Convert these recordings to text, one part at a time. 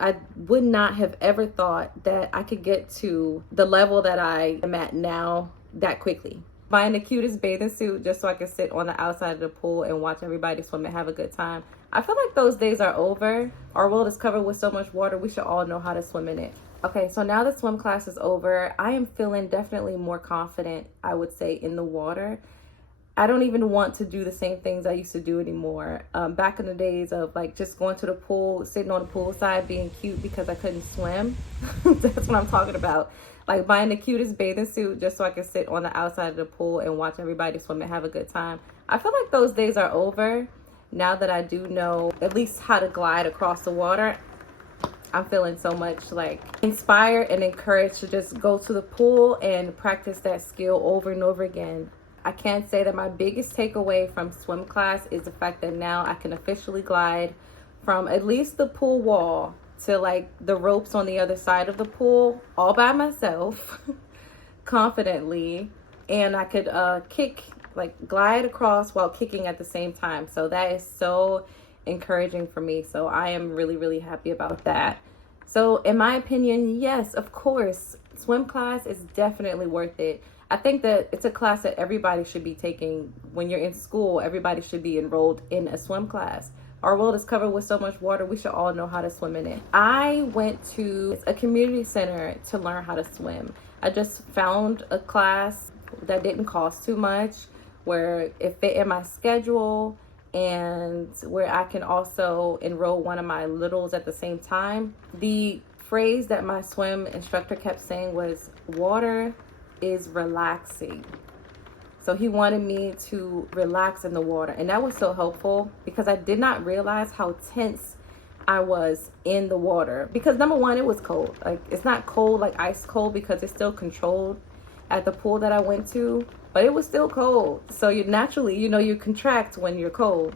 I would not have ever thought that I could get to the level that I am at now that quickly. Buying the cutest bathing suit just so I could sit on the outside of the pool and watch everybody swim and have a good time. I feel like those days are over. Our world is covered with so much water, we should all know how to swim in it. Okay, so now that swim class is over, I am feeling definitely more confident, I would say, in the water. I don't even want to do the same things I used to do anymore. Back in the days of like just going to the pool, sitting on the pool side, being cute because I couldn't swim. That's what I'm talking about. Like buying the cutest bathing suit just so I could sit on the outside of the pool and watch everybody swim and have a good time. I feel like those days are over. Now that I do know at least how to glide across the water, I'm feeling so much like inspired and encouraged to just go to the pool and practice that skill over and over again. I can't say that my biggest takeaway from swim class is the fact that now I can officially glide from at least the pool wall to like the ropes on the other side of the pool all by myself confidently, and I could glide across while kicking at the same time. So that is so encouraging for me. So I am really happy about that. So in my opinion, yes, of course, swim class is definitely worth it. I think that it's a class that everybody should be taking. When you're in school, everybody should be enrolled in a swim class. Our world is covered with so much water, we should all know how to swim in it. I went to a community center to learn how to swim. I just found a class that didn't cost too much, where it fit in my schedule, and where I can also enroll one of my littles at the same time. The phrase that my swim instructor kept saying was, water is relaxing. So he wanted me to relax in the water, and that was so helpful because I did not realize how tense I was in the water. Because number one, it was cold. Like, it's not cold like ice cold because it's still controlled at the pool that I went to, but it was still cold. So you naturally, you contract when you're cold.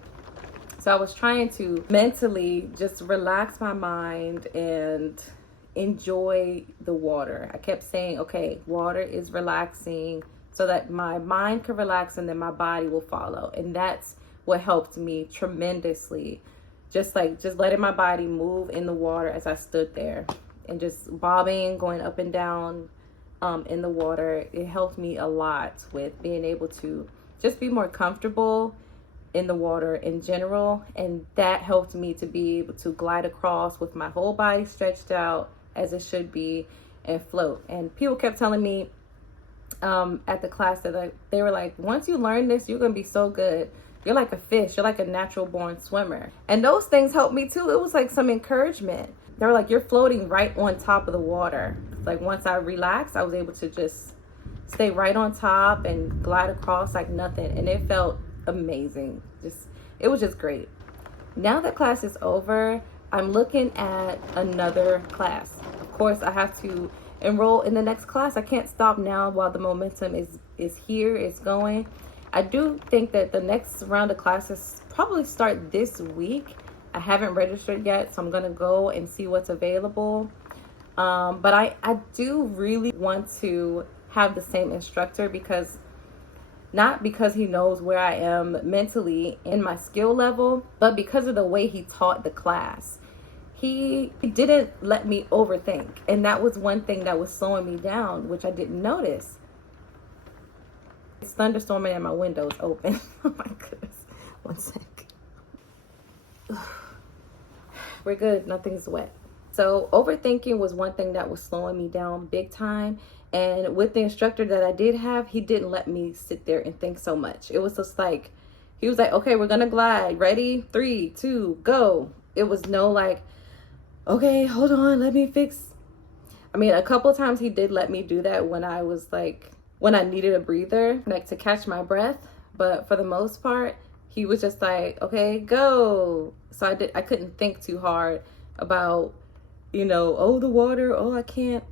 So I was trying to mentally just relax my mind and enjoy the water. I kept saying, okay, water is relaxing, so that my mind can relax and then my body will follow. And that's what helped me tremendously. Just letting my body move in the water as I stood there and just bobbing, going up and down in the water. It helped me a lot with being able to just be more comfortable in the water in general. And that helped me to be able to glide across with my whole body stretched out as it should be and float. And people kept telling me at the class that they were like, once you learn this, you're gonna be so good. You're like a fish. You're like a natural born swimmer. And those things helped me too. It was like some encouragement. They were like, you're floating right on top of the water. Like once I relaxed, I was able to just stay right on top and glide across like nothing. And it felt amazing. It was just great. Now that class is over, I'm looking at another class. Of course, I have to enroll in the next class. I can't stop now while the momentum is here, it's going. I do think that the next round of classes probably start this week. I haven't registered yet, so I'm gonna go and see what's available. But I do really want to have the same instructor, because not because he knows where I am mentally in my skill level, but because of the way he taught the class. He didn't let me overthink. And that was one thing that was slowing me down, which I didn't notice. It's thunderstorming and my window's open. Oh my goodness. One sec. We're good. Nothing's wet. So overthinking was one thing that was slowing me down big time. And with the instructor that I did have, he didn't let me sit there and think so much. It was just like, he was like, okay, we're gonna glide. Ready? 3, 2, go. It was no like, okay, hold on, let me fix. I mean, a couple times he did let me do that when I was like, when I needed a breather, like to catch my breath. But for the most part, he was just like, okay, go. So I couldn't think too hard about, oh, the water, oh, I can't.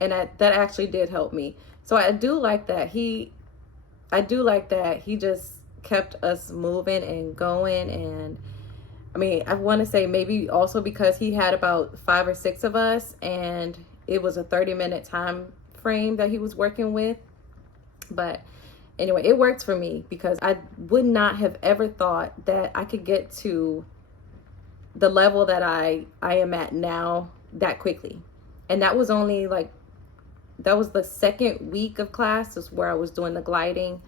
And that actually did help me. So I do like that. He just kept us moving and going. And I mean, I want to say maybe also because he had about 5 or 6 of us, and it was a 30-minute time frame that he was working with. But anyway, it worked for me because I would not have ever thought that I could get to the level that I am at now that quickly. And that was only like, that was the second week of class is where I was doing the gliding.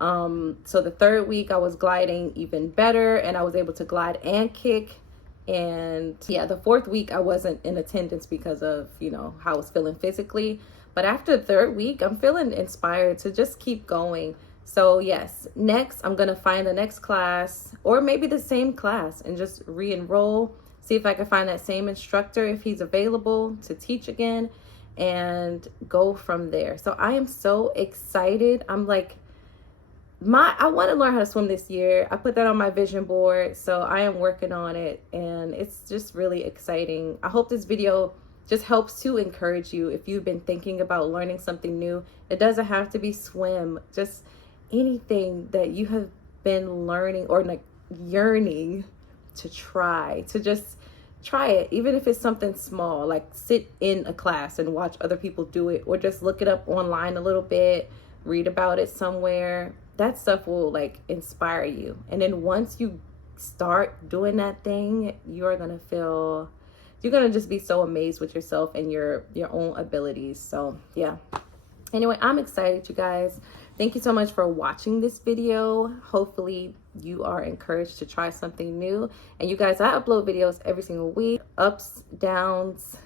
So the third week I was gliding even better, and I was able to glide and kick. And yeah, the fourth week I wasn't in attendance because of, you know, how I was feeling physically. But after the third week, I'm feeling inspired to just keep going. So yes, next I'm gonna find the next class, or maybe the same class, and just re-enroll, see if I can find that same instructor if he's available to teach again, and go from there. So I am so excited. I'm like, I want to learn how to swim this year. I put that on my vision board, so I am working on it, and it's just really exciting. I hope this video just helps to encourage you if you've been thinking about learning something new. It doesn't have to be swim, just anything that you have been learning or like yearning to try, to just try it. Even if it's something small, like sit in a class and watch other people do it, or just look it up online a little bit, read about it somewhere. That stuff will like inspire you. And then once you start doing that thing, you're gonna just be so amazed with yourself and your own abilities. So yeah, anyway, I'm excited, you guys. Thank you so much for watching this video. Hopefully you are encouraged to try something new. And you guys, I upload videos every single week, ups, downs,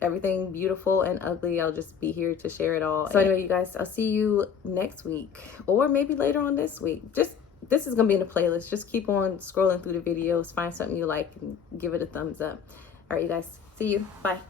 everything beautiful and ugly. I'll just be here to share it all. So anyway, you guys, I'll see you next week, or maybe later on this week. This is gonna be in the playlist. Just keep on scrolling through the videos, find something you like, and give it a thumbs up. All right, you guys, see you. Bye.